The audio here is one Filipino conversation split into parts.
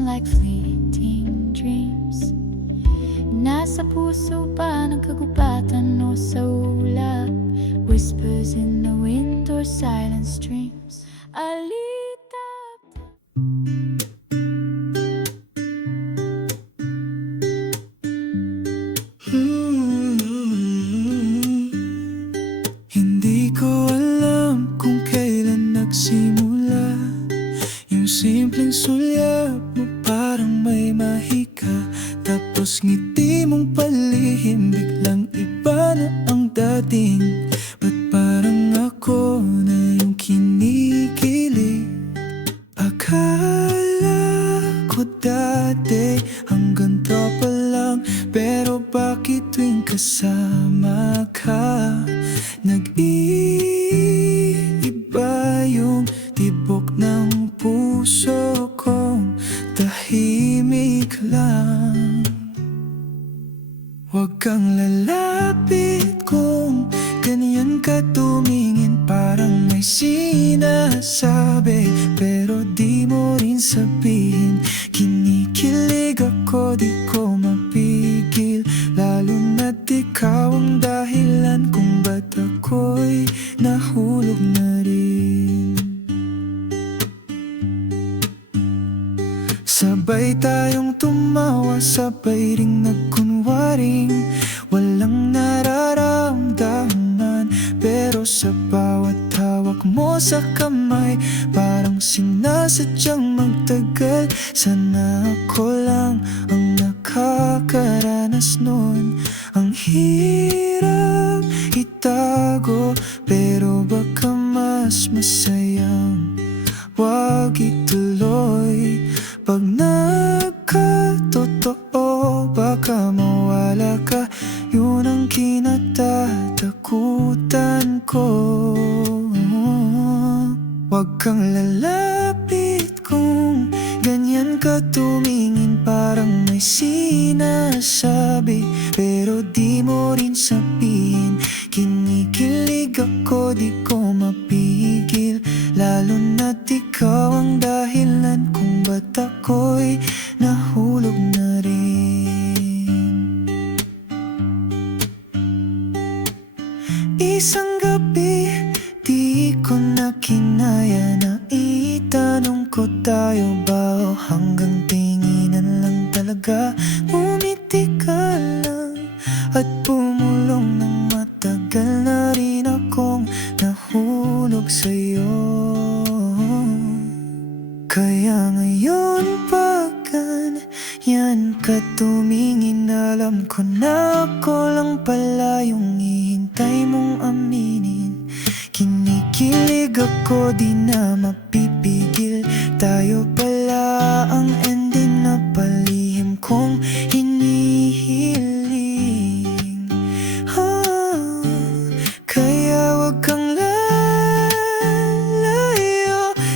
passing like fleeting dreams. Nasa puso ba ng kagubatan o sa ulap? Whispers in the wind or silent streams. Alitap. Hindi ko alam kung kailan nagsimula yung simpleng sulyap mo, parang may mahika. Tapos ngiti mong palihim, biglang iba na ang dating. Ba't parang ako na yung kinikilig? Akala ko dati hanggang tropa lang, pero bakit tuwing kasama ka nag-iiba yung tibok ng puso kong tahimik lang? Huwag kang lalapit kung ganyan ka tumingin, parang may sinasabi pero di mo rin sabihin. Kinikilig ako, di ko mapigil, lalo na't ikaw ang dahilan kung ba't ako'y nahulog na rin. Sabay tayong tumawa, sabay ring nagkunwaring walang nararamdaman. Pero sa bawat hawak mo sa kamay, parang sinasadyang magtagal. Sana ako lang ang nakakaranas nun. Ang hirap itago, pero baka mas masayang wag ituloy. Pag nagkatotoo, baka mawala ka, yun ang kinatatakutan ko. Huwag kang lalapit kung ganyan ka tumingin, parang may sinasabi pero di mo rin sabihin. Kinikilig ako, di ko mapigil, lalo na't ikaw ang dahilan kung ba't ako'y nahulog na rin. Isang gabi, di ko na kinaya na itanong ko, tayo ba o hanggang tinginan lang talaga? Umiti ka lang at pumulong ng matagal na rin akong nahulog sa'yo. Kaya ngayon pagkan yan ka tumingin, alam ko na ako lang pala yung hihintay mong aminin. Kinikilig ako, di na mapipigil, tayo pala ang ending na palihim kong hinihiling. Kaya wag kang lalayo,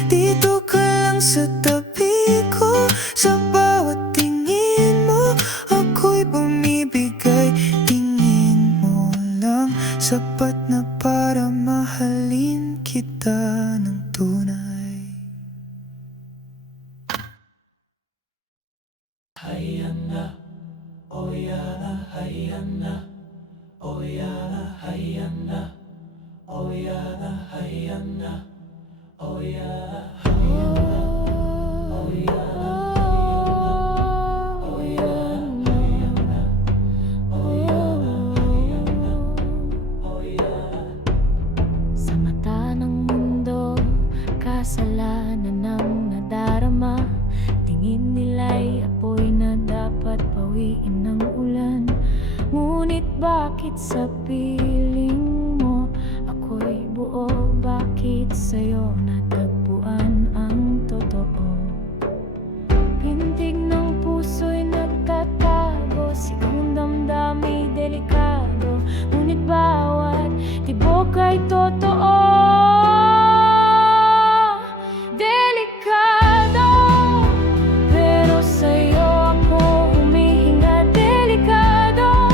dito ka lang sa tabi ko. Sa bawat tingin mo, ako'y bumibigay. Tingin mo lang sapat na para mahalin kita ng tunay. Hayana, oyana, hayana, oyana, hayana, oyana, hayana, oyana, hayana, oyana. Sa mata ng mundo, kasalanan ang nadarama. Tingin nila'y apoy na dapat pawiin ng ulan. Ngunit bakit sa piling mo ako'y buo? Bakit sa'yo natagpuan ang totoo? Pintig ng puso'y nagtatago, sigang damdamay delikado. Ngunit bawat tibok ay totoo. Delikado, pero sa'yo ako humihinga. Delikado,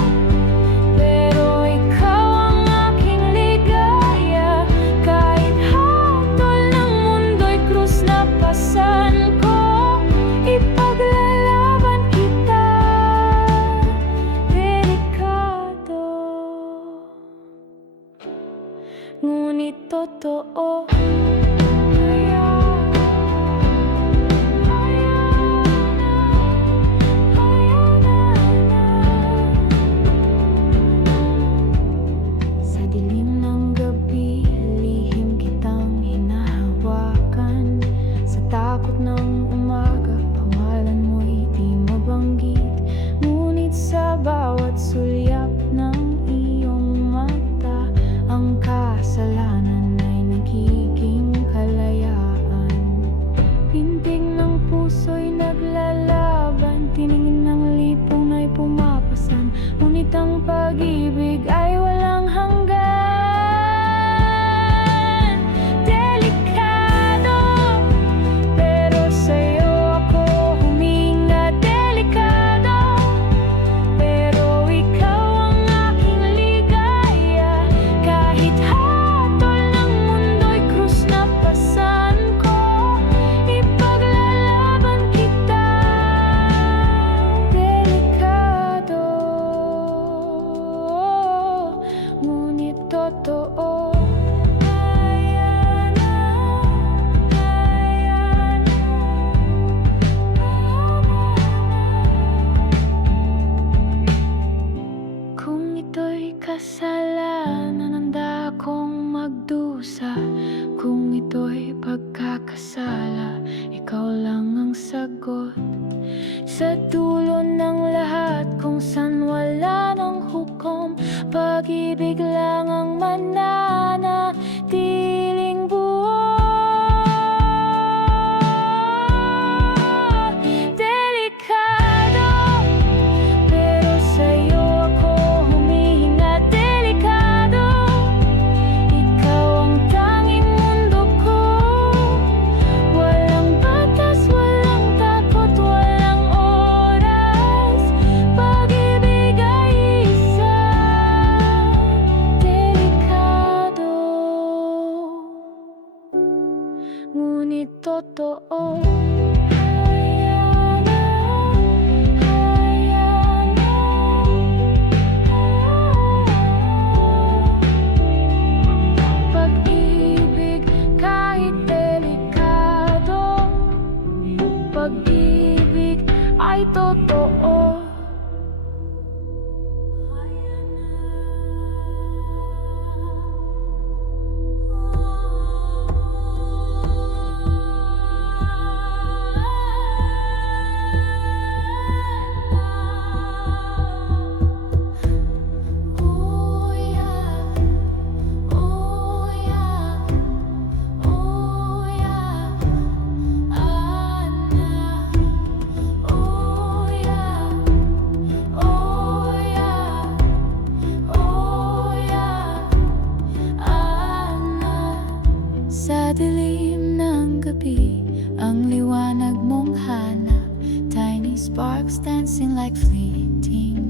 pero ikaw ang aking ligaya. Kahit hatol ng mundo totoo. Sa dilim ng gabi, lihim kitang hinahawakan. Sa takot ng umaga, pangalan mo'y di mabanggit. Ngunit sa bawat sulyap ng iyong mata, ang kasalanan ay nagiging kalayaan. Pintig ng puso'y naglalaban, tiningin ng lipong ay pumapasan. Ngunit ang pag-ibig ay walang hanggan. Delikado, pero sa'yo ako huminga. Delikado, pero ikaw ang aking ligaya. Kahit hatol ng mundo'y krus na pasan ko, ipaglalaban kita. Delikado, ngunit totoo. Kung ito'y kasalanan, handa akong magdusa. Kung ito'y pagkakasala, ikaw lang ang sagot. Sa dulo ng lahat, kung saan wala ng hukom, pag-ibig lang ang mananatiling buo. Delikado, pero sa'yo ako humihinga. Delikado, ikaw ang tanging mundo ko. Walang batas, walang takot, walang oras. Pag-ibig ay isa. Delikado, ngunit totoo. Pag-ibig kahit delikado, pag-ibig ay totoo. Oh yeah, oh yeah, oh yeah, Ana. Oh yeah, oh yeah, oh yeah, Ana. Sa dilim ng gabi, ang liwanag mong hanap. Tiny sparks dancing like fleeting